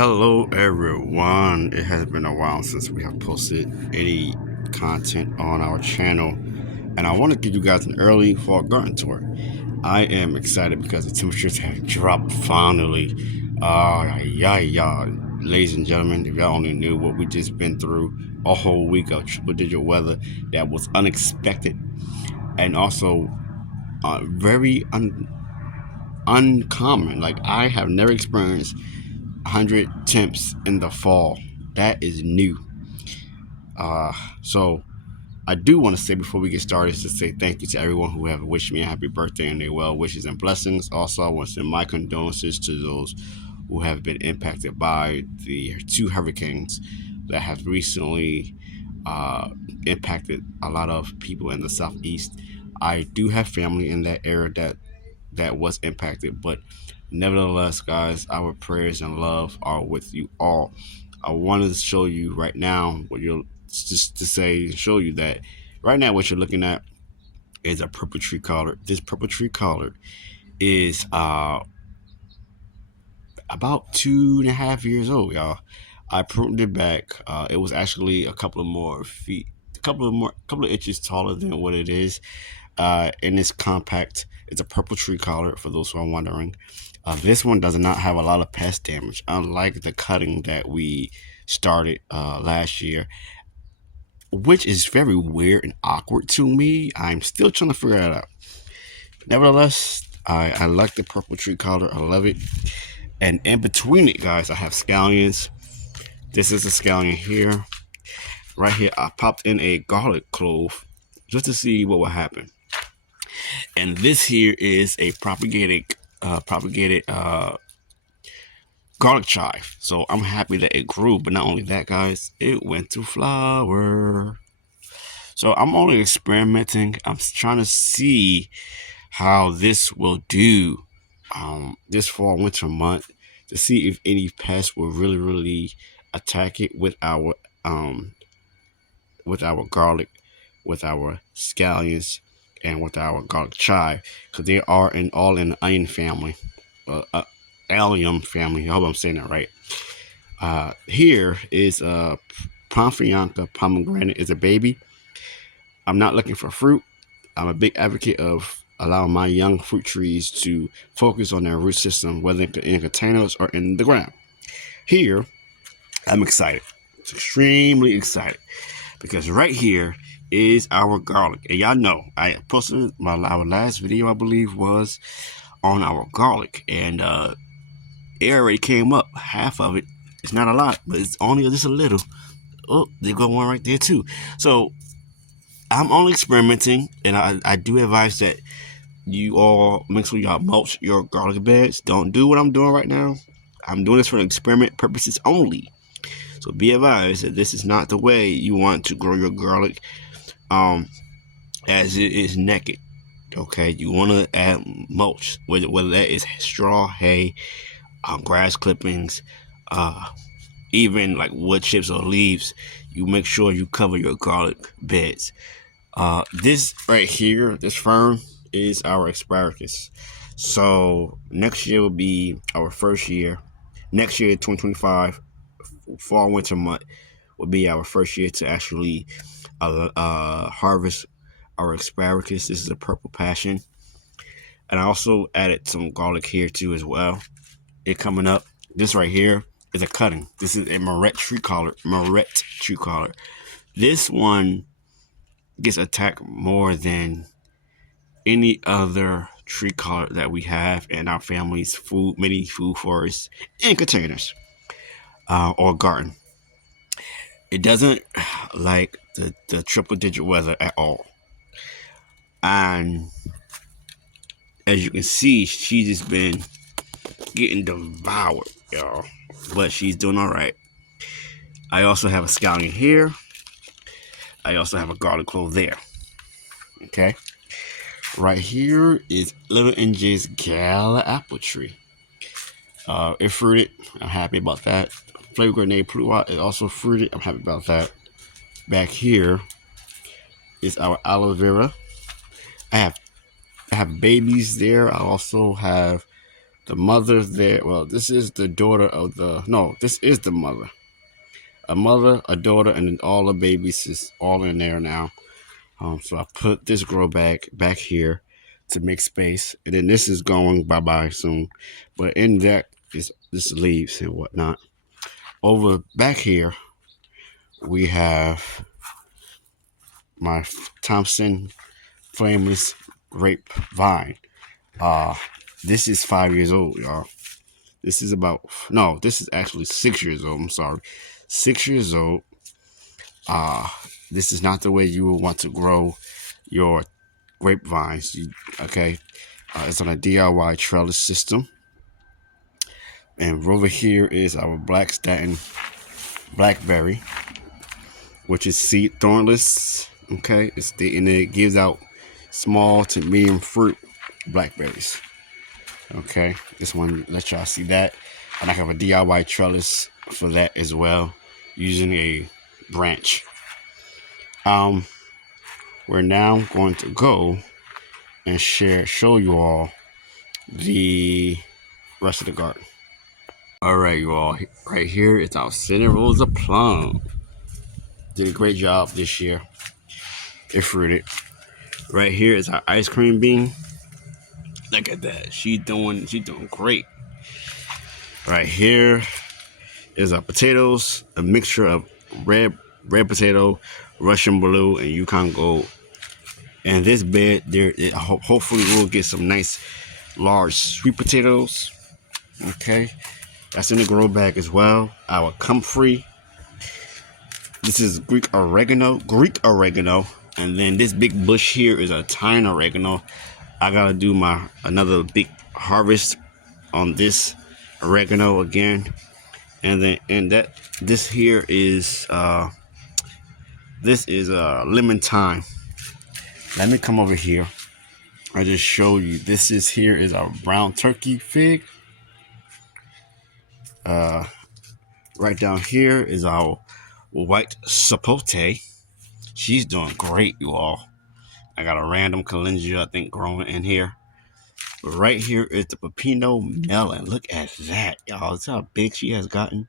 Hello everyone. It has been a while since we have posted any content on our channel, and I want to give you guys an early fall garden tour. I am excited because the temperatures have dropped finally. Ladies and gentlemen, if y'all only knew what we just been through, a whole week of triple digit weather that was unexpected and also very uncommon. Like, I have never experienced 100 temps in the fall. That is new. So I do want to say before we get started, to say thank you to everyone who have wished me a happy birthday and their well wishes and blessings. Also, I want to send my condolences to those who have been impacted by the two hurricanes that have recently impacted a lot of people in the southeast. I do have family in that area that was impacted, but nevertheless, guys, our prayers and love are with you all. I wanted to show you right now what you're just to say, show you that right now what you're looking at is a purple tree collard. This purple tree collard is about 2.5 years old, y'all. I pruned it back. It was actually a couple of more feet, couple of inches taller than what it is. And it's compact. It's a purple tree collard, for those who are wondering. This one does not have a lot of pest damage, unlike the cutting that we started last year, which is very weird and awkward to me. I'm still trying to figure that out. Nevertheless, I like the purple tree collard. I love it. And in between it, guys, I have scallions. This is a scallion here. Right here, I popped in a garlic clove just to see what will happen. And this here is a propagated garlic chive. So I'm happy that it grew, but not only that, guys, it went to flower. So I'm only experimenting. I'm trying to see how this will do this fall winter month, to see if any pests will really attack it with our garlic, with our scallions, and with our garlic chive, because they are all in the onion family, allium family. I hope I'm saying that right. Here is Pomfrianca pomegranate is a baby. I'm not looking for fruit. I'm a big advocate of allowing my young fruit trees to focus on their root system, whether in containers or in the ground. Here, I'm excited. It's extremely excited, because right here is our garlic. And y'all know I posted our last video, I believe, was on our garlic, and it already came up. Half of it. It's not a lot, but it's only just a little. Oh, they got one right there too. So I'm only experimenting, and I do advise that you all make sure y'all mulch your garlic beds. Don't do what I'm doing right now. I'm doing this for experiment purposes only. So be advised that this is not the way you want to grow your garlic as it is naked. Okay, you want to add mulch, whether that is straw, hay, grass clippings, even like wood chips or leaves. You make sure you cover your garlic beds. This right here, this fern, is our asparagus. So next year will be our first year. Next year, 2025, fall winter month, will be our first year to actually harvest our asparagus. This is a purple passion, and I also added some garlic here too as well. It coming up. This right here is a cutting. This is a Moret tree collard. This one gets attacked more than any other tree collard that we have in our family's many food forests and containers or garden. It doesn't like the triple digit weather at all. And as you can see, she's just been getting devoured, y'all. But she's doing all right. I also have a scallion here. I also have a garlic clove there. Okay. Right here is little NJCali apple tree. It fruited. I'm happy about that. Flavor Grenade Pluot is also fruited. I'm happy about that. Back here is our aloe vera. I have babies there. I also have The mother there, well, this is the daughter of the, no, this is the mother. A mother, a daughter, and then all the babies is all in there now. So I put this grow bag back here to make space, and then this is going bye-bye soon. But in that is this leaves and whatnot. Over back here, we have my Thompson Flameless Grapevine. This is 5 years old, y'all. This is about, no, this is actually 6 years old. I'm sorry. 6 years old. This is not the way you would want to grow your grapevines. Okay. It's on a DIY trellis system. And over here is our black statin blackberry, which is seed thornless. Okay. And it gives out small to medium fruit blackberries. Okay. This one, let y'all see that. And I have a DIY trellis for that as well, using a branch. We're now going to go and show you all the rest of the garden. All right, you all. Right here is our Santa Rosa plum. Did a great job this year. It fruited. Right here is our ice cream bean. Look at that. She's doing great. Right here is our potatoes, a mixture of red potato, Russian blue, and Yukon gold. And this bed there, hopefully we'll get some nice large sweet potatoes. Okay, that's in the grow bag as well. Our comfrey. This is Greek oregano, and then this big bush here is a thyme oregano. I gotta do another big harvest on this oregano again, and then this here is lemon thyme. Let me come over here. I just show you. This is our brown turkey fig. Right down here is our white sapote. She's doing great, you all. I got a random calendula, I think, growing in here. But right here is the pepino melon. Look at that, y'all. See how big she has gotten?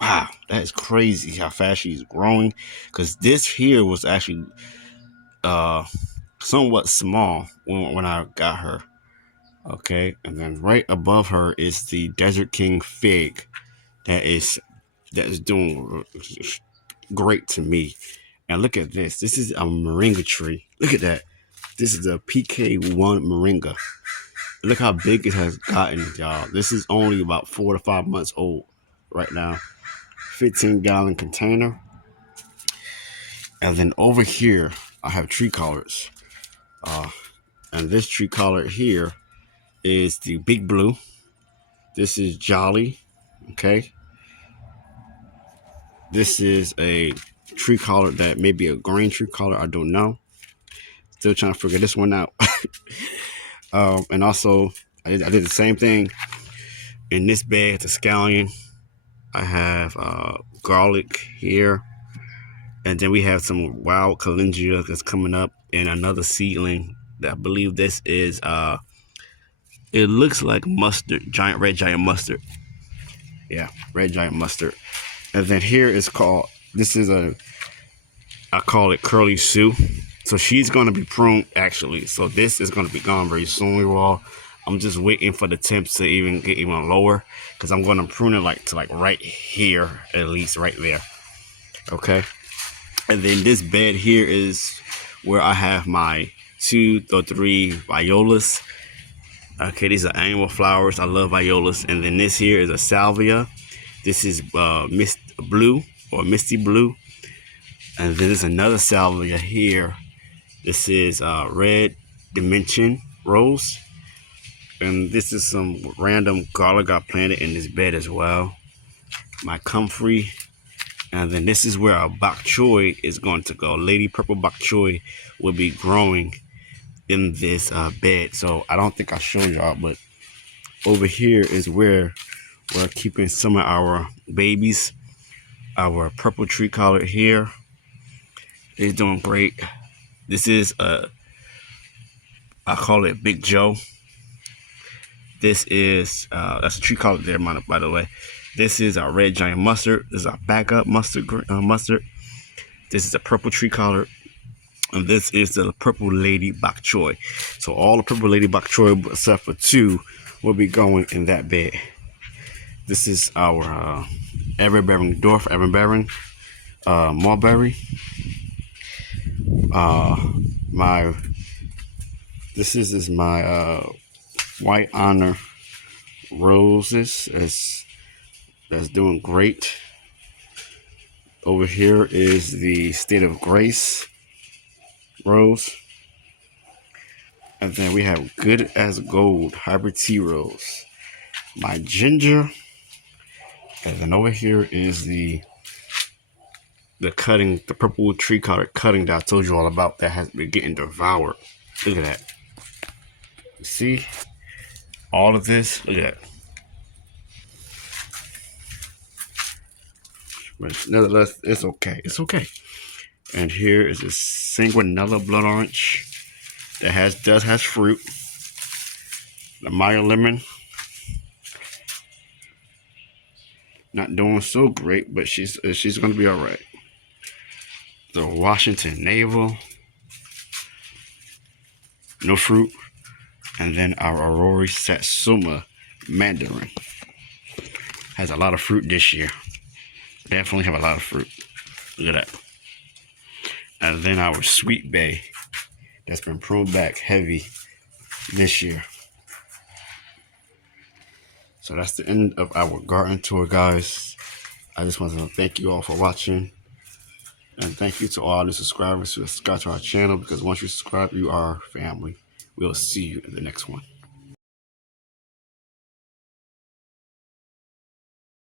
Wow, that is crazy how fast she's growing. Because this here was actually somewhat small when I got her. Okay, and then right above her is the Desert King fig that is doing great to me. And look at this. This is a moringa tree. Look at that. This is a PK1 moringa. Look how big it has gotten, y'all. This is only about 4 to 5 months old right now. 15-gallon container. And then over here, I have tree collards. And this tree collard here is the big blue. This is Jolly. Okay. This is a tree collard that may be a green tree collard. I don't know. Still trying to figure this one out. And also, I did the same thing in this bed. It's a scallion. I have garlic here. And then we have some wild calendula that's coming up, and another seedling that I believe this is, it looks like mustard, red giant mustard. Yeah, red giant mustard. And then here is I call it Curly Sue. So she's going to be pruned, actually. So this is going to be gone very soon, you all. I'm just waiting for the temps to even get even lower, because I'm going to prune it to right here, at least right there. Okay. And then this bed here is where I have my 2 or 3 violas. Okay, these are annual flowers. I love violas. And then this here is a salvia. This is misty blue. And then there's another salvia here. This is red dimension rose. And this is some random garlic I planted in this bed as well. My comfrey. And then this is where our bok choy is going to go. Lady purple bok choy will be growing in this bed. So I don't think I showed y'all, but over here is where we're keeping some of our babies. Our purple tree collard here is doing great. This is I call it Big Joe. This is that's a tree collard there, by the way. This is our red giant mustard. This is our backup mustard. This is a purple tree collard, and this is the purple lady bok choy. So all the purple lady bok choy except for two will be going in that bed. This is our everbearing dwarf everbearing mulberry. This is my white honor roses. That's doing great. Over here is the State of Grace rose. And then we have Good as Gold hybrid tea rose. My ginger. And then over here is the purple tree collard cutting that I told you all about that has been getting devoured. Look at that. You see? All of this, look at that. But nevertheless, it's okay. It's okay. And here is a sanguinella blood orange that has fruit. The Maya lemon, not doing so great, but she's gonna be all right. The Washington navel, no fruit, and then our Aurora Satsuma mandarin has a lot of fruit this year. Definitely have a lot of fruit. Look at that. And then our Sweet Bay that's been pruned back heavy this year. So that's the end of our garden tour, guys. I just want to thank you all for watching. And thank you to all the subscribers who subscribe to our channel, because once you subscribe, you are family. We'll see you in the next one.